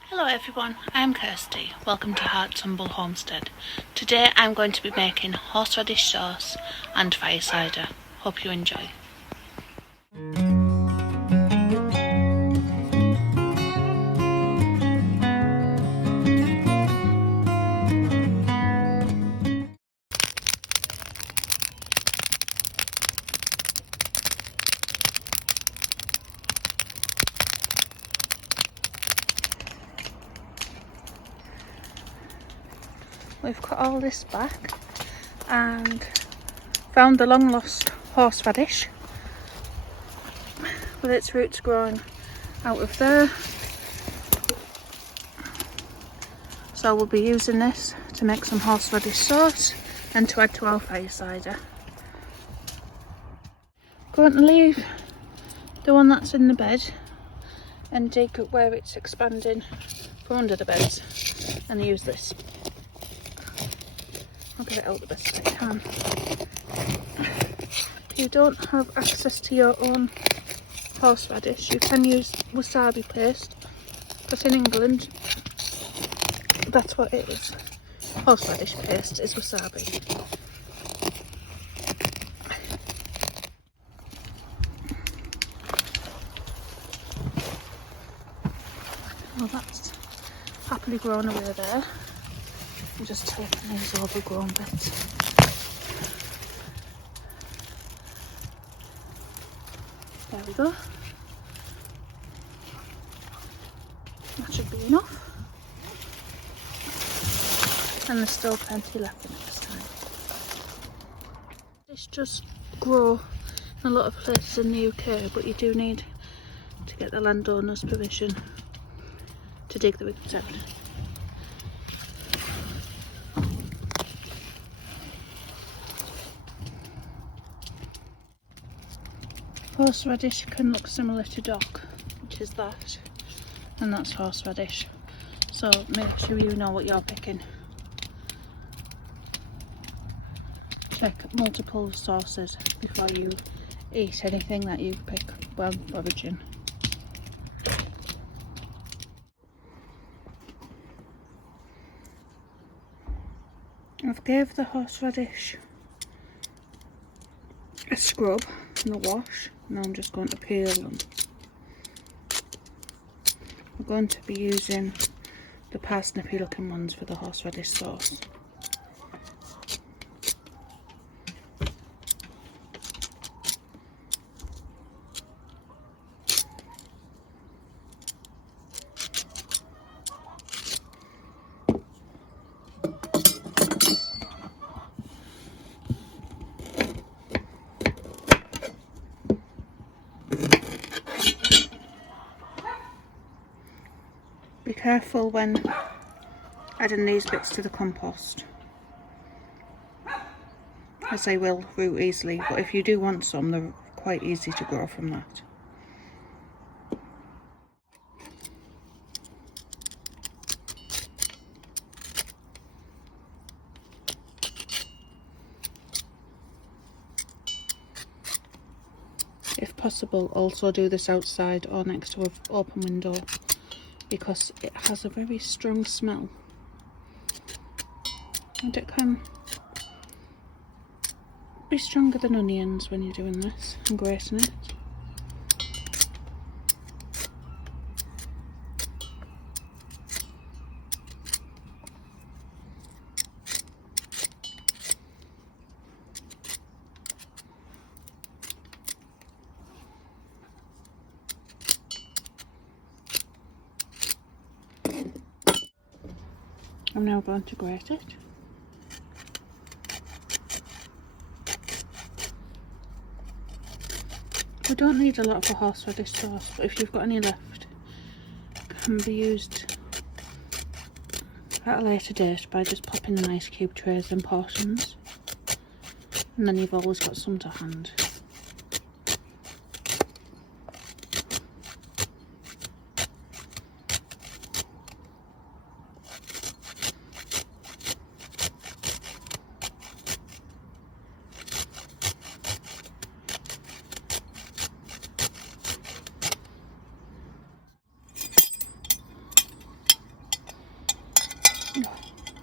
Hello everyone, I'm Kirsty. Welcome to Heart's Humble Homestead. Today I'm going to be making horseradish sauce and fire cider. Hope you enjoy. We've cut all this back and found the long lost horseradish with its roots growing out of there. So we'll be using this to make some horseradish sauce and to add to our fire cider. Going to leave the one that's in the bed and dig up where it's expanding from under the beds and use this. I'll get it out the best I can. If you don't have access to your own horseradish, you can use wasabi paste, because in England that's what it is. Horseradish paste is wasabi. Well, that's happily grown away there. I'm just taking these overgrown bits. There we go. That should be enough. And there's still plenty left in it this time. This just grow in a lot of places in the UK, but you do need to get the landowner's permission to dig the roots out. Horseradish can look similar to dock, which is that, and that's horseradish. So make sure you know what you're picking. Check multiple sources before you eat anything that you pick well origin. I've gave the horseradish a scrub and a wash. Now I'm just going to peel them. We're going to be using the parsnippy looking ones for the horseradish sauce. Be careful when adding these bits to the compost, as they will root easily, but if you do want some, they're quite easy to grow from that. If possible, also do this outside or next to an open window, because it has a very strong smell and it can be stronger than onions when you're doing this and grating it. I'm now going to grate it. We don't need a lot of the horseradish sauce, but if you've got any left, it can be used at a later date by just popping in ice cube trays in portions, and then you've always got some to hand.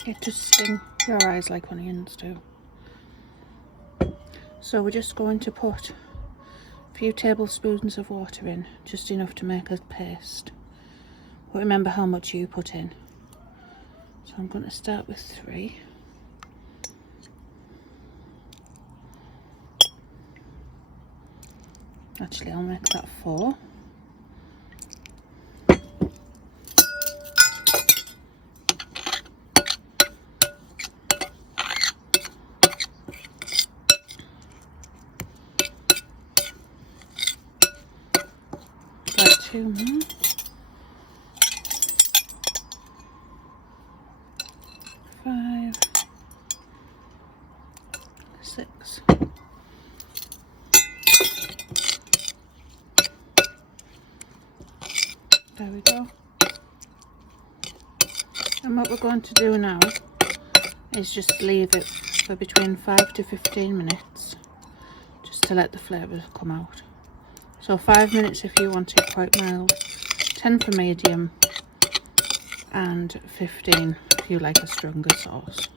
it to sting your eyes like onions do. So we're just going to put a few tablespoons of water in, just enough to make a paste. But remember how much you put in. So I'm going to start with 3. Actually, I'll make that 4. About 2 more. 5, 6. There we go. And what we're going to do now is just leave it for between 5 to 15 minutes, just to let the flavours come out. So 5 minutes if you want it quite mild, 10 for medium, and 15 if you like a stronger sauce.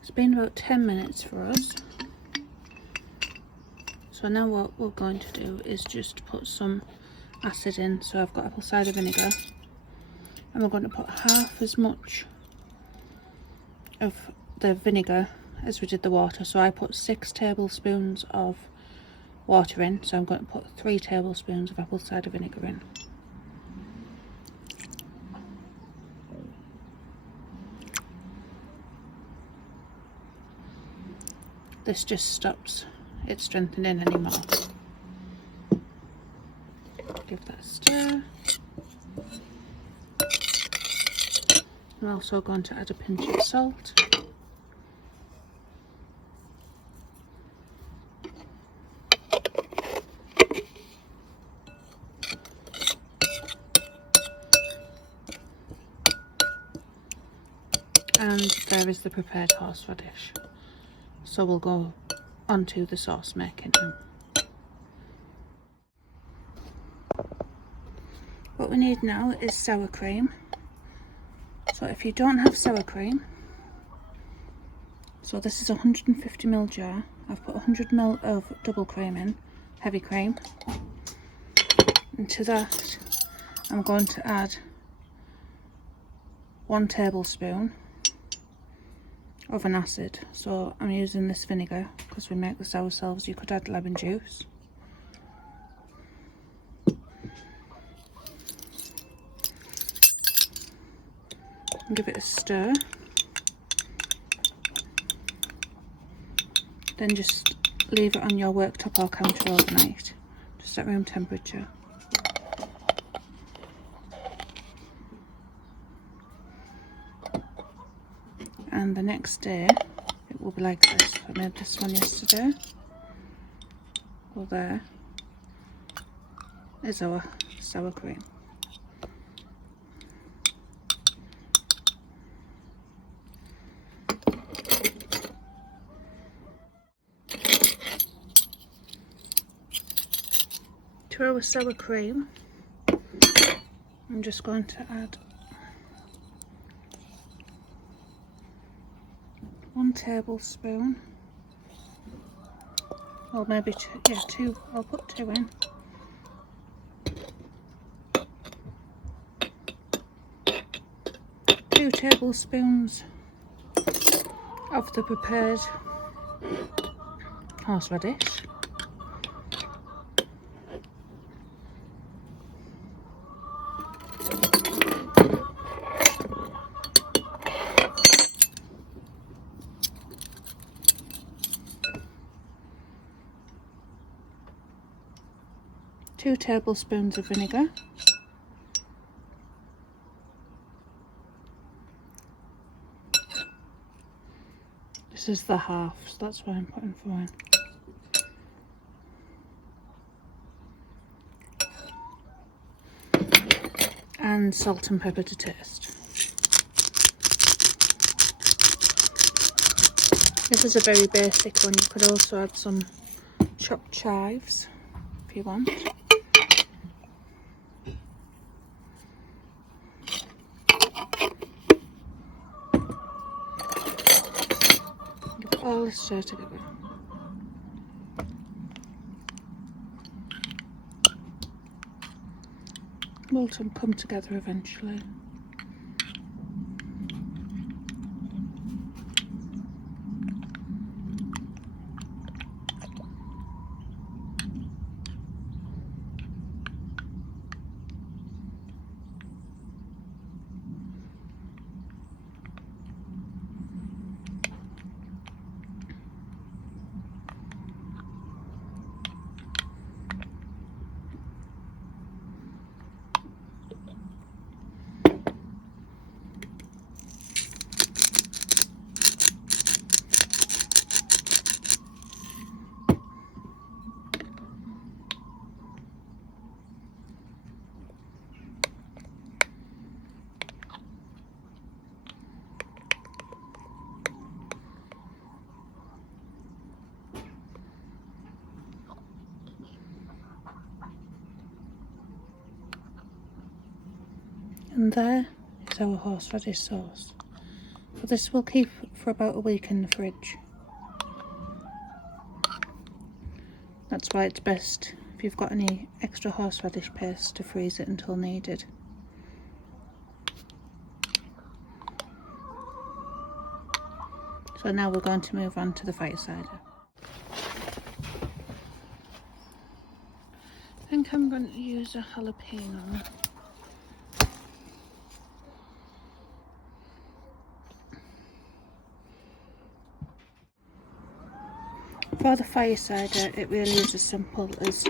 It's been about 10 minutes for us. So now what we're going to do is just put some acid in. So I've got apple cider vinegar, and we're going to put half as much of the vinegar as we did the water. So I put 6 tablespoons of water in, so I'm going to put 3 tablespoons of apple cider vinegar in. This just stops it strengthening anymore. Give that a stir. I'm also going to add a pinch of salt. And there is the prepared horseradish. So we'll go onto the sauce making now. What we need now is sour cream. So if you don't have sour cream, so this is a 150ml jar. I've put 100ml of double cream in, heavy cream. And to that, I'm going to add 1 tablespoon of an acid. So I'm using this vinegar because we make this ourselves. You could add lemon juice. And give it a stir. Then just leave it on your worktop or counter overnight, just at room temperature. And the next day it will be like this. I made this one yesterday. Well, there is our sour cream. To our sour cream, I'm just going to add 1 tablespoon, or maybe 2, yeah, 2, I'll put 2 in. Two tablespoons of the prepared horseradish. Two tablespoons of vinegar. This is the half, so that's why I'm putting 4 in. And salt and pepper to taste. This is a very basic one. You could also add some chopped chives if you want. Put all this stir together. Will come together eventually. And there is our horseradish sauce. So this will keep for about a week in the fridge. That's why it's best, if you've got any extra horseradish paste, to freeze it until needed. So now we're going to move on to the fire cider. I think I'm going to use a jalapeno. For the fire cider, it really is as simple as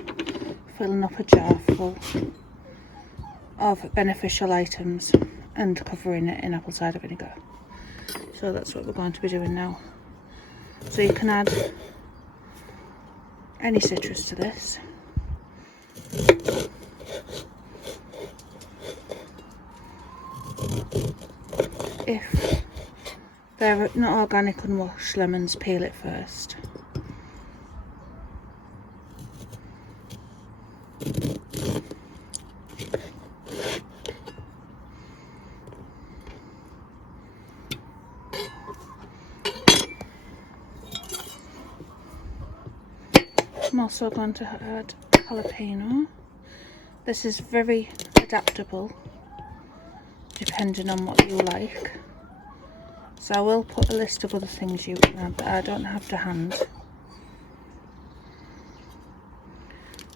filling up a jar full of beneficial items and covering it in apple cider vinegar. So that's what we're going to be doing now. So you can add any citrus to this. If they're not organic and washed lemons, peel it first. I'm also going to add jalapeno. This is very adaptable depending on what you like. So I will put a list of other things you can add that I don't have to hand.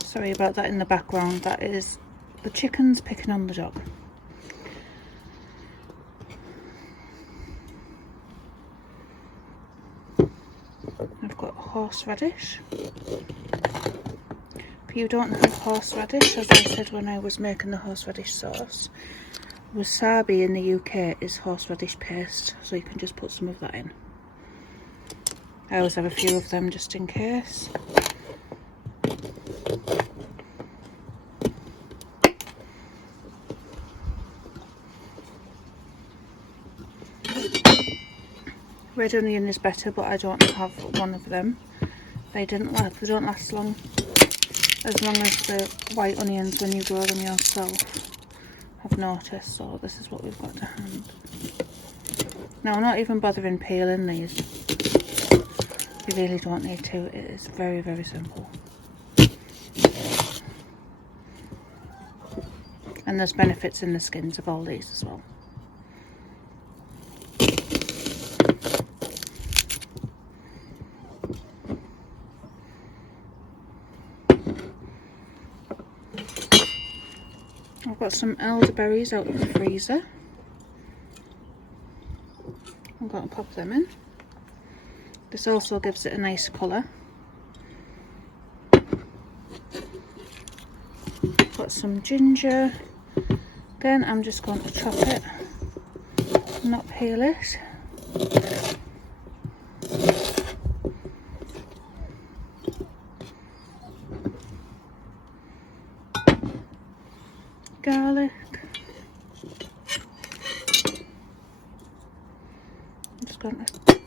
Sorry about that in the background, that is the chickens picking on the dog. I've got horseradish. If you don't have horseradish, as I said when I was making the horseradish sauce, wasabi in the UK is horseradish paste, so you can just put some of that in. I always have a few of them just in case. Red onion is better, but I don't have one of them. They don't last long, as long as the white onions when you grow them yourself, I've noticed. So this is what we've got to hand. Now I'm not even bothering peeling these. You really don't need to. It is very, very simple. And there's benefits in the skins of all these as well. I've got some elderberries out of the freezer. I'm going to pop them in. This also gives it a nice colour. Got some ginger. Again, I'm just going to chop it, not peel it. Garlic. I'm just going to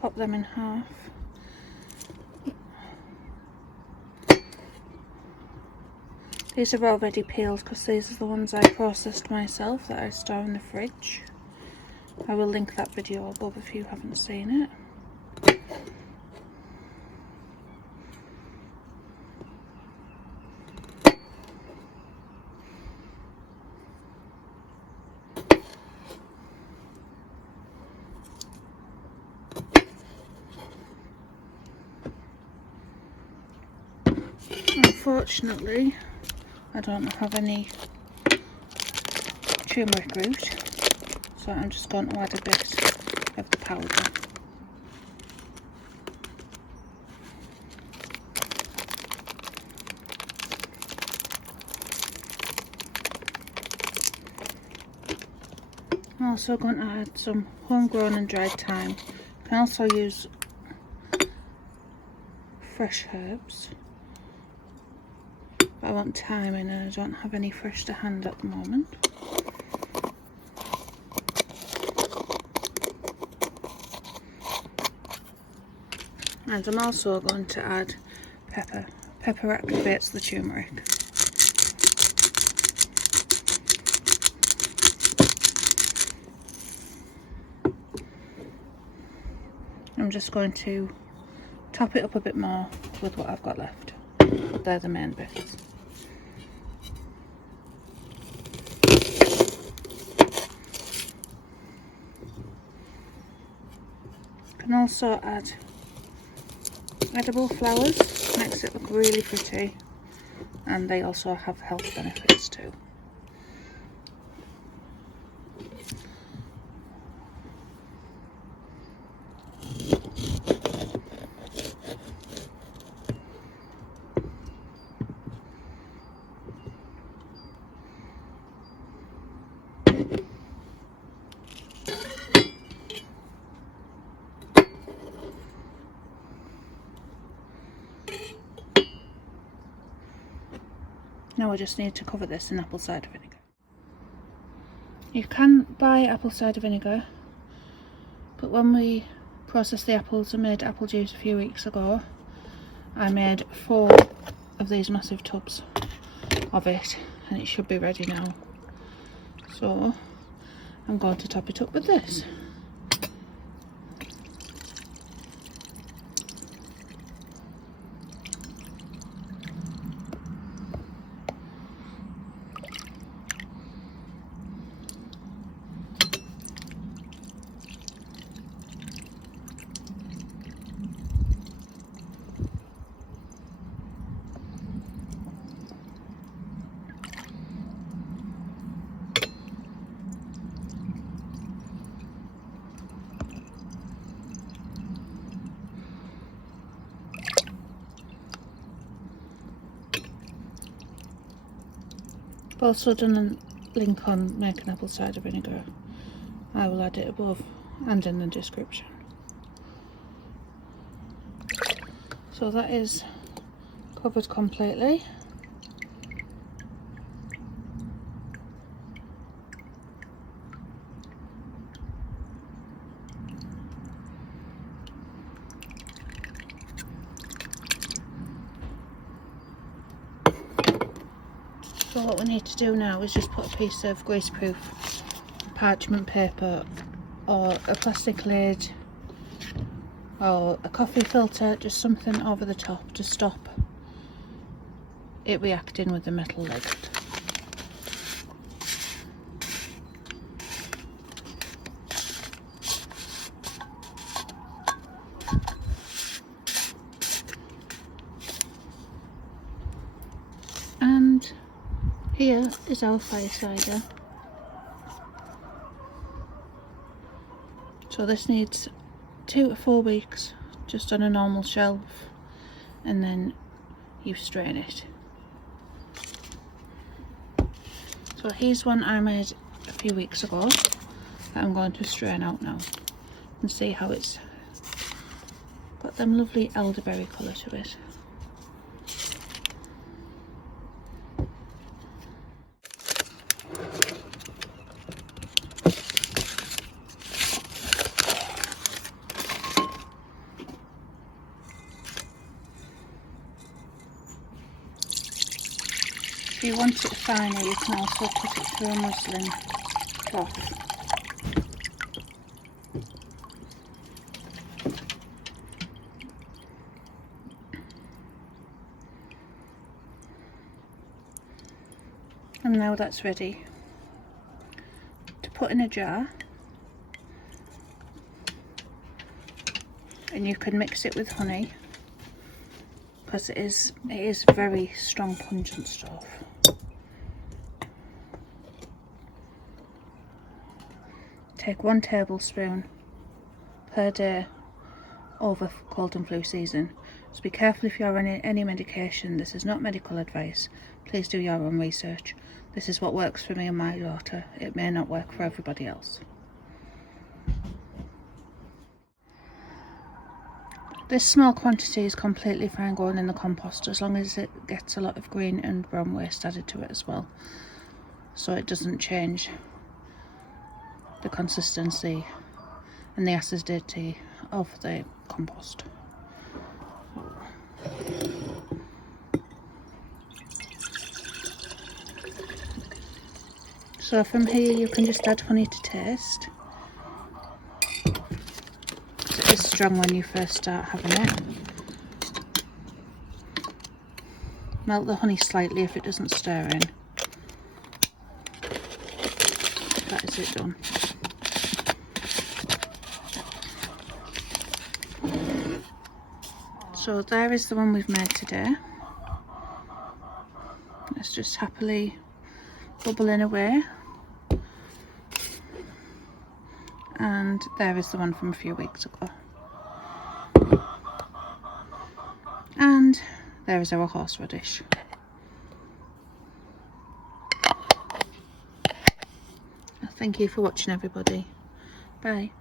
pop chop them in half. These are already peeled because these are the ones I processed myself that I store in the fridge. I will link that video above if you haven't seen it. Unfortunately, I don't have any turmeric root, so I'm just going to add a bit of the powder. I'm also going to add some homegrown and dried thyme. You can also use fresh herbs. I want thyme in and I don't have any fresh to hand at the moment. And I'm also going to add pepper. Pepper activates the turmeric. I'm just going to top it up a bit more with what I've got left. They're the main bits. You can also add edible flowers, makes it look really pretty, and they also have health benefits too. Now I just need to cover this in apple cider vinegar. You can buy apple cider vinegar, but when we processed the apples and made apple juice a few weeks ago, I made 4 of these massive tubs of it, and it should be ready now. So I'm going to top it up with this. I've also done a link on making apple cider vinegar. I will add it above and in the description. So that is covered completely. So what we need to do now is just put a piece of greaseproof parchment paper or a plastic lid or a coffee filter, just something over the top to stop it reacting with the metal lid. And here is our fire cider. So this needs 2 to 4 weeks just on a normal shelf, and then you strain it. So here's one I made a few weeks ago that I'm going to strain out now and see how it's got them lovely elderberry colour to it. you want it finer, you can also put it through a muslin cloth. And now that's ready to put in a jar, and you can mix it with honey, because it is very strong, pungent stuff. Take 1 tablespoon per day over cold and flu season. So be careful if you're on any medication. This is not medical advice. Please do your own research. This is what works for me and my daughter. It may not work for everybody else. This small quantity is completely fine going in the compost, as long as it gets a lot of green and brown waste added to it as well, so it doesn't change the consistency and the acidity of the compost. So from here you can just add honey to taste. It is strong when you first start having it. Melt the honey slightly if it doesn't stir in. That is it done. So there is the one we've made today. It's just happily bubbling away. And there is the one from a few weeks ago. And there is our horseradish. Thank you for watching, everybody. Bye.